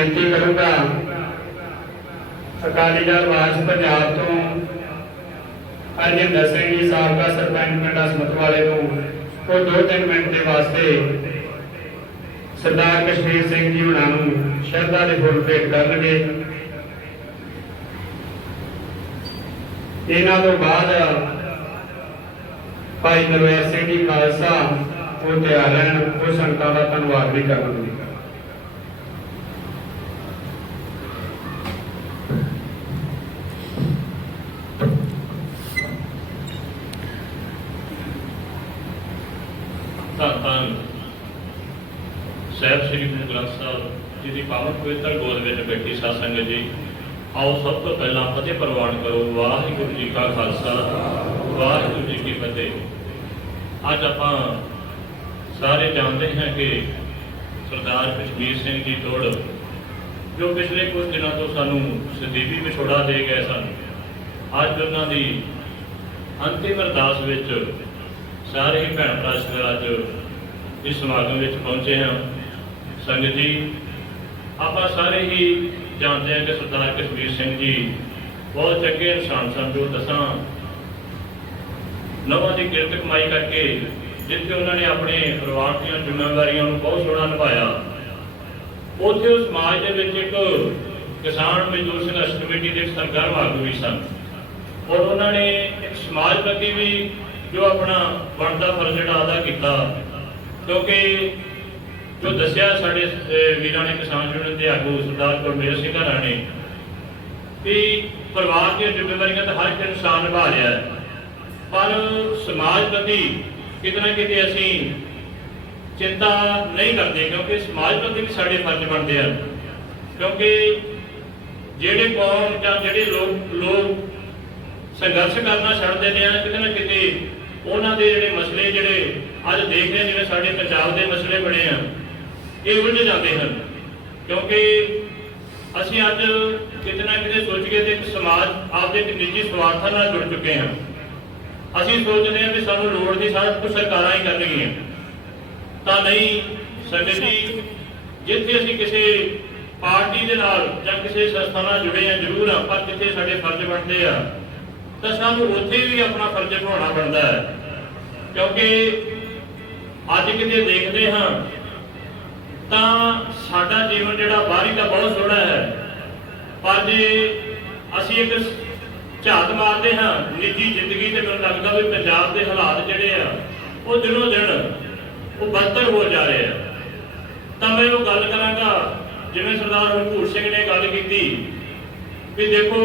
ਬੇਨਤੀ ਕਰੂੰਗਾ ਅਕਾਲੀ ਦਲ ਵਾਰਸ ਪੰਜਾਬ ਤੋਂ ਹਰਜਿੰਦਰ ਸਿੰਘ ਜੀ, ਸਾਬਕਾ ਸਰਪੰਚ ਪਿੰਡ ਹਸਮਤ ਵਾਲੇ ਨੂੰ ਉਹ ਦੋ ਤਿੰਨ ਮਿੰਟ ਦੇ ਵਾਸਤੇ ਸਰਦਾਰ ਕਸ਼ਮੀਰ ਸਿੰਘ ਜੀ ਹੁਣਾਂ ਨੂੰ ਸ਼ਰਧਾ ਦੇ ਫੁੱਲ ਭੇਟ ਕਰਨਗੇ। ਇਹਨਾਂ ਤੋਂ ਬਾਅਦ ਭਾਈ ਨਰਵੈਰ ਸਿੰਘ ਜੀ ਖਾਲਸਾ ਉਹ ਤਿਆਰ ਰਹਿਣ, ਉਹ ਸੰਗਤਾਂ ਦਾ ਧੰਨਵਾਦ ਵੀ ਕਰਨਗੇ। ਧੰਨ ਧੰਨ ਸਾਹਿਬ ਸ੍ਰੀ ਗੁਰੂ ਗ੍ਰੰਥ ਸਾਹਿਬ ਜੀ ਦੀ ਪਾਵਨ ਪਵਿੱਤਰ ਗੋਦ ਵਿੱਚ ਬੈਠੀ ਸਾਧ ਸੰਗਤ ਜੀ, ਆਓ ਸਭ ਤੋਂ ਪਹਿਲਾਂ ਫਤਿਹ ਪ੍ਰਵਾਨ ਕਰੋ, ਵਾਹਿਗੁਰੂ ਜੀ ਕਾ ਖਾਲਸਾ, ਵਾਹਿਗੁਰੂ ਜੀ ਕੀ ਫਤਿਹ। ਅੱਜ ਆਪਾਂ ਸਾਰੇ ਜਾਣਦੇ ਹਾਂ ਕਿ ਸਰਦਾਰ ਕਸ਼ਮੀਰ ਸਿੰਘ ਜੀ ਤੋੜ ਜੋ ਪਿਛਲੇ ਕੁਝ ਦਿਨਾਂ ਤੋਂ ਸਾਨੂੰ ਸਦੀਵੀ ਵਿਛੋੜਾ ਦੇ ਗਏ ਸਨ ਅੱਜ ਉਹਨਾਂ ਦੀ ਅੰਤਿਮ ਅਰਦਾਸ ਵਿੱਚ ਸਾਰੇ ਹੀ ਭੈਣ ਭਰਾ ਸਵੇਰ ਅੱਜ ਇਸ ਸਮਾਗਮ ਵਿੱਚ ਪਹੁੰਚੇ ਹਾਂ। ਸੰਗਤ ਜੀ, ਆਪਾਂ ਸਾਰੇ ਹੀ ਜਾਣਦੇ ਹਾਂ ਕਿ ਸਰਦਾਰ ਕਸ਼ਮੀਰ ਸਿੰਘ ਜੀ ਬਹੁਤ ਚੰਗੇ ਇਨਸਾਨ ਸਨ, ਜੋ ਦਸਾਂ ਨਵਾਂ ਦੀ ਕਿਰਤ ਕਮਾਈ ਕਰਕੇ ਜਿੱਥੇ ਉਹਨਾਂ ਨੇ ਆਪਣੇ ਪਰਿਵਾਰ ਦੀਆਂ ਜ਼ਿੰਮੇਵਾਰੀਆਂ ਨੂੰ ਬਹੁਤ ਸੋਹਣਾ ਨਿਭਾਇਆ। ਉੱਥੇ ਉਹ ਸਮਾਜ ਦੇ ਵਿੱਚ ਇੱਕ ਕਿਸਾਨ ਮਜ਼ਦੂਰ ਸੰਘਰਸ਼ ਕਮੇਟੀ ਦੇ ਸਰਗਰਮ ਆਗੂ ਵੀ ਸਨ। ਔਰ ਉਹਨਾਂ ਨੇ ਇੱਕ ਸਮਾਜ ਪ੍ਰਤੀ ਵੀ ਜੋ ਆਪਣਾ ਬਣਦਾ ਫਰਜ਼ ਜਿਹੜਾ ਅਦਾ ਕੀਤਾ, ਕਿਉਂਕਿ ਜੋ ਦੱਸਿਆ ਸਾਡੇ ਵੀਰਾਂ ਨੇ ਕਿਸਾਨ ਯੂਨੀਅਨ ਦੇ ਆਗੂ ਸਰਦਾਰ ਗੁਰਮੇਰ ਸਿੰਘ ਹਰਾਂ ਨੇ, ਵੀ ਪਰਿਵਾਰ ਦੀਆਂ ਜ਼ਿੰਮੇਵਾਰੀਆਂ ਤਾਂ ਹਰ ਇੱਕ ਇਨਸਾਨ ਨਿਭਾ ਰਿਹਾ ਹੈ। ਪਰ ਸਮਾਜ ਪ੍ਰਤੀ ਕਿਤੇ ਨਾ ਕਿਤੇ ਅਸੀਂ ਚਿੰਤਾ ਨਹੀਂ ਕਰਦੇ ਕਿਉਂਕਿ ਸਮਾਜ ਪ੍ਰਤੀ ਵੀ ਸਾਡੇ ਫਰਜ਼ ਬਣਦੇ ਹਨ ਕਿਉਂਕਿ ਜਿਹੜੇ ਕੌਮ ਜਾਂ ਜਿਹੜੇ ਲੋਕ ਲੋਕ ਸੰਘਰਸ਼ ਕਰਨਾ ਛੱਡ ਦਿੰਦੇ ਆ ਕਿਤੇ ਨਾ ਕਿਤੇ ਉਹਨਾਂ ਦੇ ਜਿਹੜੇ ਮਸਲੇ ਜਿਹੜੇ ਅੱਜ ਦੇਖਦੇ ਹਾਂ ਜਿਵੇਂ ਸਾਡੇ ਪੰਜਾਬ ਦੇ ਮਸਲੇ ਬਣੇ ਆ, ਇਹ ਉਲਝ ਜਾਂਦੇ ਹਨ। ਕਿਉਂਕਿ ਅਸੀਂ ਅੱਜ ਕਿਤੇ ਨਾ ਕਿਤੇ ਸੋਚ ਕੇ ਤੇ ਇੱਕ ਸਮਾਜ, ਆਪਦੇ ਇੱਕ ਨਿੱਜੀ ਸਵਾਰਥਾਂ ਨਾਲ ਜੁੜ ਚੁੱਕੇ ਹਾਂ ਅਸੀਂ ਸੋਚਦੇ ਹਾਂ ਵੀ ਸਾਨੂੰ ਲੋੜ ਦੀ ਸਾਰਾ ਕੁਝ ਸਰਕਾਰਾਂ ਹੀ ਕਰਨਗੀਆਂ। ਤਾਂ ਨਹੀਂ ਸੰਗਤ ਜੀ, ਜਿੱਥੇ ਅਸੀਂ ਕਿਸੇ ਪਾਰਟੀ ਦੇ ਨਾਲ ਜਾਂ ਕਿਸੇ ਸੰਸਥਾ ਨਾਲ ਜੁੜੇ ਆ ਜ਼ਰੂਰ ਆ ਪਰ ਜਿੱਥੇ ਸਾਡੇ ਫਰਜ਼ ਬਣਦੇ ਆ, ਤਾਂ ਸਾਨੂੰ ਉੱਥੇ ਵੀ ਆਪਣਾ ਫਰਜ਼ ਨਿਭਾਉਣਾ ਪੈਂਦਾ ਹੈ। ਕਿਉਂਕਿ ਅੱਜ ਕਿਤੇ ਦੇਖਦੇ ਹਾਂ, ਤਾਂ ਸਾਡਾ ਜੀਵਨ ਜਿਹੜਾ ਬਾਹਰੀ ਦਾ ਬਹੁਤ ਸੋਹਣਾ ਹੈ। ਪਰ ਜੇ ਅਸੀਂ ਇੱਕ ਝਾਤ ਮਾਰਦੇ ਹਾਂ, ਨਿੱਜੀ ਜ਼ਿੰਦਗੀ ਤੇ ਮੈਨੂੰ ਲੱਗਦਾ ਵੀ ਪੰਜਾਬ ਦੇ ਹਾਲਾਤ ਜਿਹੜੇ ਆ, ਉਹ ਦਿਨੋ ਦਿਨ ਉਹ ਬਦਤਰ ਹੋ ਜਾ ਰਹੇ ਆ ਤਾਂ ਮੈਂ ਉਹ ਗੱਲ ਕਰਾਂਗਾ, ਜਿਵੇਂ ਸਰਦਾਰ ਹਰਪੂਰ ਸਿੰਘ ਨੇ ਗੱਲ ਕੀਤੀ, ਵੀ ਦੇਖੋ,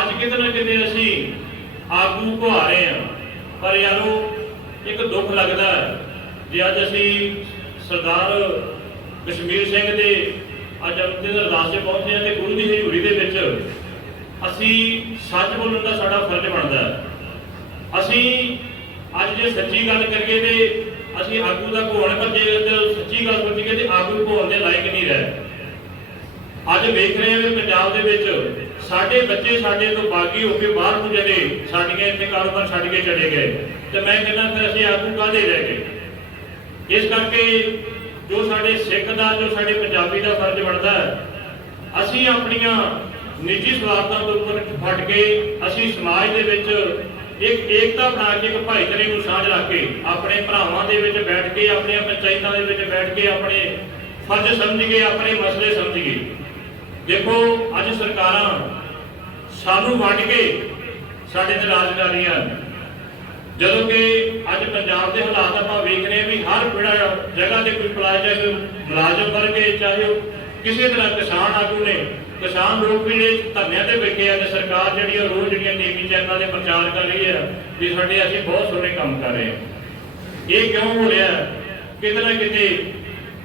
ਅੱਜ ਕਿਤੇ ਨਾ ਕਿਤੇ ਅਸੀਂ ਆਗੂ ਘੁਆ ਰਹੇ ਆ ਪਰ ਯਾਰੋ, ਇੱਕ ਦੁੱਖ ਲੱਗਦਾ ਹੈ ਜੇ ਅੱਜ ਅਸੀਂ ਸਰਦਾਰ ਕਸ਼ਮੀਰ ਸਿੰਘ ਦੇ ਅੱਜ ਅੰਤਿਮ ਅਰਦਾਸ 'ਚ ਪਹੁੰਚੇ ਹਾਂ ਤੇ ਗੁਰੂ ਦੀ ਹਜ਼ੂਰੀ ਦੇ ਵਿੱਚ ਅਸੀਂ ਸੱਚ ਬੋਲਣ ਦਾ ਸਾਡਾ ਫਰਜ਼ ਬਣਦਾ ਹੈ। ਅਸੀਂ ਅੱਜ ਜੇ ਸੱਚੀ ਗੱਲ ਕਰੀਏ ਤੇ ਅਸੀਂ ਆਗੂ ਦਾ ਘੋਣ ਪਰ ਜੇ ਸੱਚੀ ਗੱਲ ਸੋਚੀਏ ਤੇ ਆਗੂ ਘੋਣ ਦੇ ਲਾਇਕ ਨਹੀਂ ਰਹੇ। ਅੱਜ ਵੇਖ ਰਹੇ ਹਾਂ ਵੀ ਪੰਜਾਬ ਦੇ ਵਿੱਚ ਸਾਡੇ ਬੱਚੇ ਸਾਡੇ ਤੋਂ ਬਾਗੀ ਹੋ ਕੇ ਬਾਹਰ ਨੂੰ ਚਲੇ, ਸਾਡੀਆਂ ਇੱਥੇ ਕਾਰੋਬਾਰ ਛੱਡ ਕੇ ਚਲੇ ਗਏ। ਤੇ ਮੈਂ ਕਹਿੰਦਾ ਫਿਰ ਅਸੀਂ ਆਗੂ ਕਾਹਦੇ ਰਹਿ ਗਏ? ਇਸ ਕਰਕੇ ਜੋ ਸਾਡੇ ਸਿੱਖ ਦਾ, ਜੋ ਸਾਡੇ ਪੰਜਾਬੀ ਦਾ ਫਰਜ਼ ਬਣਦਾ ਹੈ, ਅਸੀਂ ਆਪਣੀਆਂ ਨਿੱਜੀ ਸਵਾਰਥਾਂ ਤੋਂ ਉੱਪਰ ਫਟ ਕੇ ਅਸੀਂ ਸਮਾਜ ਦੇ ਵਿੱਚ ਇੱਕ ਏਕਤਾ ਬਣਾ ਕੇ, ਇੱਕ ਭਾਈਚਾਰੇ ਨੂੰ ਸਾਂਝ ਰੱਖ ਕੇ, ਆਪਣੇ ਭਰਾਵਾਂ ਦੇ ਵਿੱਚ ਬੈਠ ਕੇ, ਆਪਣੀਆਂ ਪੰਚਾਇਤਾਂ ਦੇ ਵਿੱਚ ਬੈਠ ਕੇ, ਆਪਣੇ ਫਰਜ਼ ਸਮਝ ਆਪਣੇ ਮਸਲੇ ਸਮਝ ਦੇਖੋ, ਅੱਜ ਸਰਕਾਰਾਂ ਸਾਨੂੰ ਵੰਡ ਕੇ ਸਾਡੇ ਤੇ ਰਾਜ ਕਰ ਰਹੀਆਂ ਜਦੋਂ ਕਿ ਅੱਜ ਪੰਜਾਬ ਦੇ ਹਾਲਾਤ ਆਪਾਂ ਵੇਖ ਰਹੇ ਹਾਂ ਵੀ ਹਰ ਪਿੰਡ, ਜਗ੍ਹਾ ਤੇ ਕੋਈ ਪਲਾਜਕ, ਮੁਲਾਜ਼ਮ ਵਰਗੇ, ਚਾਹੇ ਉਹ ਕਿਸੇ ਤਰ੍ਹਾਂ ਕਿਸਾਨ ਆਗੂ ਨੇ ਕਿਸਾਨ ਲੋਕ ਵੀ ਨੇ ਧਰਨਿਆਂ ਤੇ ਬੈਠੇ ਆ ਤੇ ਸਰਕਾਰ ਜਿਹੜੀ ਆ, ਰੋਜ਼ ਜਿਹੜੀਆਂ ਟੀਵੀ ਚੈਨਲਾਂ ਦੇ ਪ੍ਰਚਾਰ ਕਰ ਰਹੀ ਹੈ ਵੀ ਸਾਡੇ ਅਸੀਂ ਬਹੁਤ ਸੋਹਣੇ ਕੰਮ ਕਰ ਰਹੇ ਹਾਂ। ਇਹ ਕਿਉਂ ਹੋ ਰਿਹਾ? ਕਿਤੇ ਨਾ ਕਿਤੇ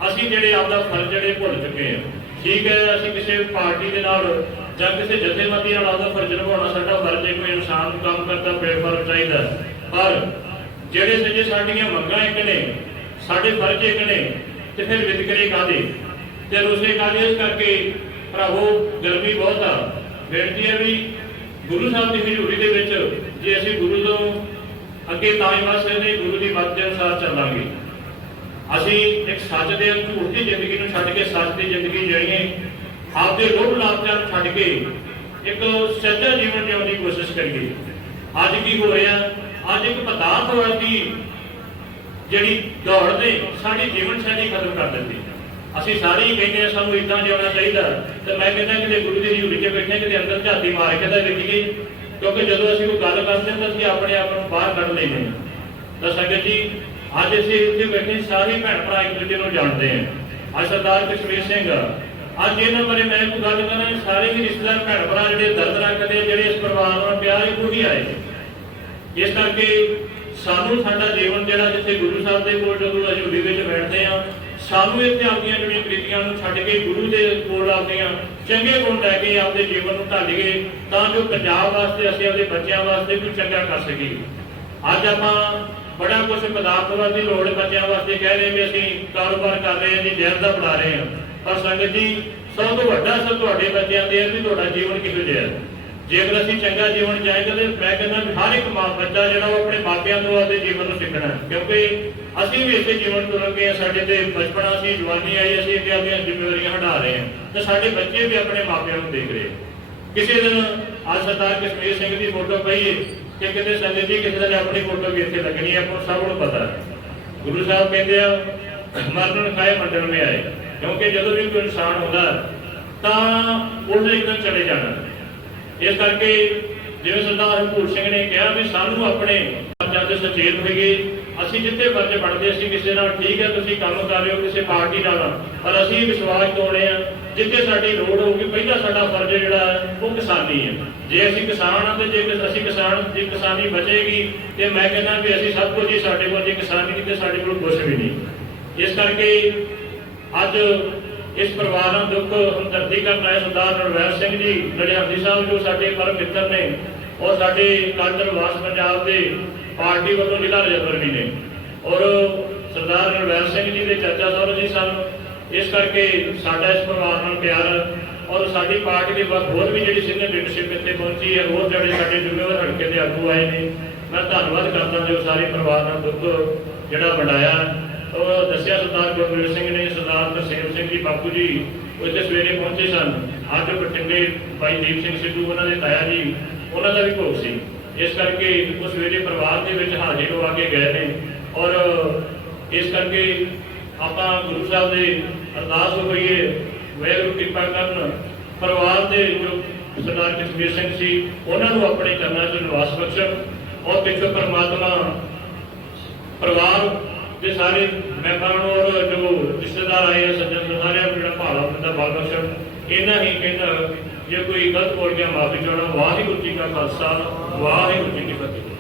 ਅਸੀਂ ਜਿਹੜੇ ਆਪਦਾ ਫਰਜ਼ ਜਿਹੜੇ ਭੁੱਲ ਚੁੱਕੇ ਹਾਂ। ਠੀਕ ਹੈ, ਅਸੀਂ ਕਿਸੇ ਪਾਰਟੀ ਦੇ ਨਾਲ ਜਾਂ ਕਿਸੇ ਜਥੇਬੰਦੀ ਨਾਲ ਆਪਦਾ ਫਰਜ਼ ਨਿਭਾਉਣਾ, ਸਾਡਾ ਫਰਜ਼ ਹੈ, ਕੋਈ ਇਨਸਾਨ ਨੂੰ ਕੰਮ ਕਰਦਾ ਪਲੇਟਫਾਰਮ ਚਾਹੀਦਾ ਪਰ ਜਿਹੜੇ ਸੱਜੇ ਸਾਡੀਆਂ ਮੰਗਾਂ ਇੱਕ ਨੇ, ਸਾਡੇ ਫਰਜ਼ ਇੱਕ ਨੇ, ਤੇ ਫਿਰ ਵਿਤਕਰੇ ਕਾਦੇ ਤੇ ਰੁਸੇ ਕਾਦੇ ਇਸ ਕਰਕੇ ਭਰਾਵੋ, ਗਰਮੀ ਬਹੁਤ ਆ। ਬੇਨਤੀ ਹੈ ਵੀ ਗੁਰੂ ਸਾਹਿਬ ਦੀ ਹਜ਼ੂਰੀ ਦੇ ਵਿੱਚ ਜੇ ਅਸੀਂ ਗੁਰੂ ਤੋਂ ਅੱਗੇ ਤਾਂ ਹੀ ਵਾਸਤੇ ਨਹੀਂ ਗੁਰੂ ਦੀ ਮੱਤ ਦੇ ਅਨੁਸਾਰ ਚੱਲਾਂਗੇ। ਅਸੀਂ ਇੱਕ ਸੱਚ ਦੇ ਝੂਠ ਦੀ ਜ਼ਿੰਦਗੀ ਨੂੰ ਛੱਡ ਕੇ ਸੱਚ ਦੀ ਜ਼ਿੰਦਗੀ ਜੀਈਏ ਆਪਦੇ ਲੋਭ ਲਾਲਚਾਂ ਨੂੰ ਛੱਡ ਕੇ ਇੱਕ ਸੱਚਾ ਜੀਵਨ ਜਿਉਣ ਦੀ ਕੋਸ਼ਿਸ਼ ਕਰੀਏ। ਅੱਜ ਕੀ ਹੋ ਰਿਹਾ? ਅੱਜ ਇੱਕ ਪਦਾਰਥਵਾਦੀ ਜਿਹੜੀ ਦੌੜ ਨੇ ਸਾਡੀ ਜੀਵਨ ਸ਼ੈਲੀ ਖਤਮ ਕਰ ਦਿੱਤੀ ਅਸੀਂ ਸਾਰੇ ਹੀ ਕਹਿੰਦੇ ਆ ਸਾਨੂੰ ਇਦਾਂ ਜਿਉਣਾ ਚਾਹੀਦਾ। ਤੇ ਮੈਂ ਕਹਿੰਦਾ ਕਿ ਗੁਰੂ ਦੀ ਹਜ਼ੂਰੀ 'ਚ ਬੈਠੇ, ਕਿਤੇ ਅੰਦਰ ਝਾਤੀ ਮਾਰ ਕੇ ਤਾਂ ਵੇਖੀਏ ਕਿਉਂਕਿ ਜਦੋਂ ਅਸੀਂ ਕੋਈ ਗੱਲ ਕਰਦੇ ਤਾਂ ਅਸੀਂ ਆਪਣੇ ਆਪ ਨੂੰ ਬਾਹਰ ਕੱਢ ਲੈਂਦੇ ਹਾਂ। ਤਾਂ ਸੰਗਤ ਜੀ, ਅੱਜ ਅਸੀਂ ਇੱਥੇ ਬੈਠੇ, ਸਾਰੇ ਭੈਣ ਭਰਾ ਇੱਕ ਦੂਜੇ ਨੂੰ ਜਾਣਦੇ ਹਾਂ। ਅੱਜ ਸਰਦਾਰ ਕਸ਼ਮੀਰ ਸਿੰਘ ਅੱਜ ਇਹਨਾਂ ਬਾਰੇ ਮੈਂ ਕੋਈ ਗੱਲ ਕਰਾਂ, ਸਾਰੇ ਹੀ ਰਿਸ਼ਤੇਦਾਰ, ਭੈਣ ਭਰਾ ਜਿਹੜੇ ਦਰਦ ਰੱਖਦੇ ਜਿਹੜੇ ਇਸ ਪਰਿਵਾਰ ਨਾਲ ਪਿਆਰ ਹੀ ਉਹੀ ਆਏ। ਇਸ ਕਰਕੇ ਸਾਨੂੰ ਸਾਡਾ ਜੀਵਨ ਜਿਹੜਾ ਜਿੱਥੇ ਗੁਰੂ ਸਾਹਿਬ ਦੇ ਕੋਲ ਜਦੋਂ ਹਜ਼ੂਰੀ ਵਿੱਚ ਬੈਠਦੇ ਆ ਸਾਨੂੰ ਇੱਥੇ ਆਪਣੀਆਂ ਜਿਹੜੀਆਂ ਕ੍ਰਿਤੀਆਂ ਨੂੰ ਛੱਡ ਕੇ ਗੁਰੂ ਦੇ ਕੋਲ ਆਪਣੀਆਂ ਚੰਗੇ ਗੁਣ ਲੈ ਕੇ ਆਪਦੇ ਜੀਵਨ ਨੂੰ ਢਾਲੀਏ ਤਾਂ ਜੋ ਪੰਜਾਬ ਵਾਸਤੇ ਅਸੀਂ ਆਪਦੇ ਬੱਚਿਆਂ ਵਾਸਤੇ ਕੁਝ ਚੰਗਾ ਕਰ ਸਕੀਏ। ਅੱਜ ਆਪਾਂ ਬੜਾ ਕੁਝ ਪਦਾਰਥਾਂ ਦੀ ਲੋੜ ਬੱਚਿਆਂ ਵਾਸਤੇ ਕਹਿ ਰਹੇ ਵੀ ਅਸੀਂ ਕਾਰੋਬਾਰ ਕਰ ਰਹੇ ਹਾਂ ਜੀ, ਜ਼ਹਿਰ ਦਾ ਬਣਾ ਰਹੇ ਹਾਂ। ਪਰ ਸੰਗਤ ਜੀ, ਸਭ ਤੋਂ ਵੱਡਾ ਸਭ ਤੁਹਾਡੇ ਬੱਚਿਆਂ ਤੇ ਹੈ ਵੀ ਤੁਹਾਡਾ ਜੀਵਨ ਕਿਹੋ ਜਿਹਾ ਹੈ? ਜੇਕਰ ਅਸੀਂ ਚੰਗਾ ਜੀਵਨ ਚਾਹੀਦਾ ਤੇ ਮੈਂ ਕਹਿੰਦਾ ਵੀ ਹਰ ਇੱਕ ਮਾਂ ਬੱਚਾ ਜਿਹੜਾ ਉਹ ਆਪਣੇ ਮਾਪਿਆਂ ਤੋਂ ਆਪਦੇ ਜੀਵਨ ਨੂੰ ਸਿੱਖਣਾ ਕਿਉਂਕਿ ਅਸੀਂ ਵੀ ਇਸੇ ਜੀਵਨ ਤੋਂ ਲੱਗੇ ਹਾਂ, ਸਾਡੇ ਤੇ ਬਚਪਨਾ ਸੀ, ਜਵਾਨੀ ਆਈ, ਅਸੀਂ ਅੱਗੇ ਆਪਣੀਆਂ ਜ਼ਿੰਮੇਵਾਰੀਆਂ ਹਟਾ ਰਹੇ ਹਾਂ ਤੇ ਸਾਡੇ ਬੱਚੇ ਵੀ ਆਪਣੇ ਮਾਪਿਆਂ ਨੂੰ ਦੇਖ ਰਹੇ ਕਿਸੇ ਦਿਨ ਅੱਜ ਸਰਦਾਰ ਕਸ਼ਮੀਰ ਸਿੰਘ ਦੀ ਫੋਟੋ ਪਈ ਹੈ ਕਿ ਕਿਤੇ ਸੰਗਤ ਜੀ ਕਿਸੇ ਦਿਨ ਆਪਣੀ ਫੋਟੋ ਵੀ ਇੱਥੇ ਲੱਗਣੀ ਹੈ, ਆਪਾਂ ਸਭ ਨੂੰ ਪਤਾ ਗੁਰੂ ਸਾਹਿਬ ਕਹਿੰਦੇ ਆ, ਮਰਨ ਖਾਏ ਮੰਡਲ ਵਿੱਚ ਆਏ। ਕਿਉਂਕਿ ਜਦੋਂ ਵੀ ਕੋਈ ਇਨਸਾਨ ਹੁੰਦਾ, ਤਾਂ ਉਹਨੇ ਇੱਕ ਚਲੇ ਜਾਣਾ। ਇਸ ਕਰਕੇ ਜਿਵੇਂ ਸਰਦਾਰ ਹਰਪੂਰ ਸਿੰਘ ਨੇ ਕਿਹਾ ਵੀ ਸਾਨੂੰ ਆਪਣੇ ਬੱਚਿਆਂ ਦੇ ਸੁਚੇਤ ਹੋਈਏ। ਅਸੀਂ ਜਿੱਥੇ ਫਰਜ਼ ਪੜਦੇ ਅਸੀਂ ਕਿਸੇ ਨਾਲ ਠੀਕ ਹੈ ਤੁਸੀਂ ਕੰਮ ਕਰ ਰਹੇ ਹੋ ਕਿਸੇ ਪਾਰਟੀ ਨਾਲ। ਪਰ ਅਸੀਂ ਵਿਸ਼ਵਾਸ ਤੋੜੇ ਆ, ਜਿੱਥੇ ਸਾਡੀ ਲੋੜ ਹੋਊਗੀ, ਪਹਿਲਾ ਸਾਡਾ ਫਰਜ਼ ਜਿਹੜਾ ਉਹ ਕਿਸਾਨੀ ਹੈ। ਜੇ ਅਸੀਂ ਕਿਸਾਨ ਹਾਂ ਤੇ ਜੇ ਅਸੀਂ ਕਿਸਾਨ, ਜੇ ਕਿਸਾਨੀ ਬਚੇਗੀ, ਤੇ ਮੈਂ ਕਹਿੰਦਾ ਵੀ ਅਸੀਂ ਸਭ ਕੁਝ ਹੀ ਸਾਡੇ ਕੋਲ, ਜੇ ਕਿਸਾਨੀ ਨਹੀਂ ਤੇ ਸਾਡੇ ਕੋਲ ਕੁਝ ਵੀ ਨਹੀਂ। ਇਸ ਕਰਕੇ ਅੱਜ ਇਸ ਪਰਿਵਾਰ ਨਾਲ ਦੁੱਖ ਹਮਦਰਦੀ ਕਰਨਾ ਹੈ ਸਰਦਾਰ ਨਰਵੈਰ ਸਿੰਘ ਜੀ ਲੜਿਆਂਦੀ ਸਾਹਿਬ ਜੋ ਸਾਡੇ ਪਰਮ ਮਿੱਤਰ ਨੇ, ਔਰ ਸਾਡੇ ਕਾਂਦਰ ਵਾਸ ਪੰਜਾਬ ਦੇ ਪਾਰਟੀ ਵੱਲੋਂ ਜ਼ਿਲ੍ਹਾ ਰਜਬਰਵੀ ਨੇ। ਔਰ ਸਰਦਾਰ ਨਰਵੈਰ ਸਿੰਘ ਜੀ ਦੇ ਚਾਚਾ ਸਾਹਿਬ ਜੀ ਸਨ। ਇਸ ਕਰਕੇ ਸਾਡਾ ਇਸ ਪਰਿਵਾਰ ਨਾਲ ਪਿਆਰ ਔਰ ਸਾਡੀ ਪਾਰਟੀ ਦੀ ਵੱਖ ਹੋਰ ਵੀ ਜਿਹੜੀ ਸੀਨੀਅਰ ਲੀਡਰਸ਼ਿਪ ਇੱਥੇ ਪਹੁੰਚੀ ਹੈ ਹੋਰ ਜਿਹੜੇ ਸਾਡੇ ਜ਼ਿੰਮੇਵਾਰ ਹਲਕੇ ਦੇ ਆਗੂ ਆਏ ਨੇ, ਮੈਂ ਧੰਨਵਾਦ ਕਰਦਾ ਜੋ ਸਾਰੇ ਪਰਿਵਾਰ ਨਾਲ ਦੁੱਖ ਜਿਹੜਾ ਵੰਡਾਇਆ। ਔਰ ਦੱਸਿਆ ਸਰਦਾਰ ਗੁਰਵੀਰ ਸਿੰਘ ਤਰਸੇਮ ਸਿੰਘ ਜੀ, ਬਾਪੂ ਜੀ, ਉਹ ਇੱਥੇ ਸਵੇਰੇ ਪਹੁੰਚੇ ਸਨ। ਅੱਜ ਬਠਿੰਡੇ ਭਾਈ ਦੀਪ ਸਿੰਘ ਸਿੱਧੂ, ਉਹਨਾਂ ਦੇ ਤਾਇਆ ਜੀ, ਉਹਨਾਂ ਦਾ ਵੀ ਭੋਗ ਸੀ। ਇਸ ਕਰਕੇ ਉਹ ਸਵੇਰੇ ਪਰਿਵਾਰ ਦੇ ਵਿੱਚ ਹਾਜ਼ਰ ਹੋ ਕੇ ਗਏ ਨੇ। ਔਰ ਇਸ ਕਰਕੇ ਆਪਾਂ ਗੁਰੂ ਸਾਹਿਬ ਦੇ ਅਰਦਾਸ ਹੋ ਹੋਈਏ ਵਾਹਿਗੁਰੂ ਕਿਰਪਾ ਕਰਨ, ਪਰਿਵਾਰ ਦੇ ਜੋ ਸਰਦਾਰ ਜਸਵੀਰ ਸਿੰਘ ਸੀ, ਉਹਨਾਂ ਨੂੰ ਆਪਣੇ ਚਰਨਾਂ 'ਚ ਨਿਵਾਸ ਬਖਸ਼ਣ ਔਰ ਪਿੱਛੋਂ ਪਰਮਾਤਮਾ ਪਰਿਵਾਰ ਦੇ ਸਾਰੇ ਮੈਂਬਰਾਂ ਨੂੰ ਔਰ ਜੋ ਰਿਸ਼ਤੇਦਾਰ ਆਏ ਸੱਜਣ ਸਾਰਿਆਂ ਨੂੰ ਜਿਹੜਾ ਭਾਲਾ ਬੰਦਾ ਬਲ ਬਖਸ਼ਣ ਇਹਨਾਂ ਹੀ ਕਹਿੰਦਾ, ਜੇ ਕੋਈ ਗਲਤ ਬੋਲ ਗਿਆ ਮਾਫੀ ਚਾਹਣਾ ਵਾਹਿਗੁਰੂ ਜੀ ਕਾ ਖਾਲਸਾ, ਵਾਹਿਗੁਰੂ ਜੀ ਕੀ ਫਤਿਹ।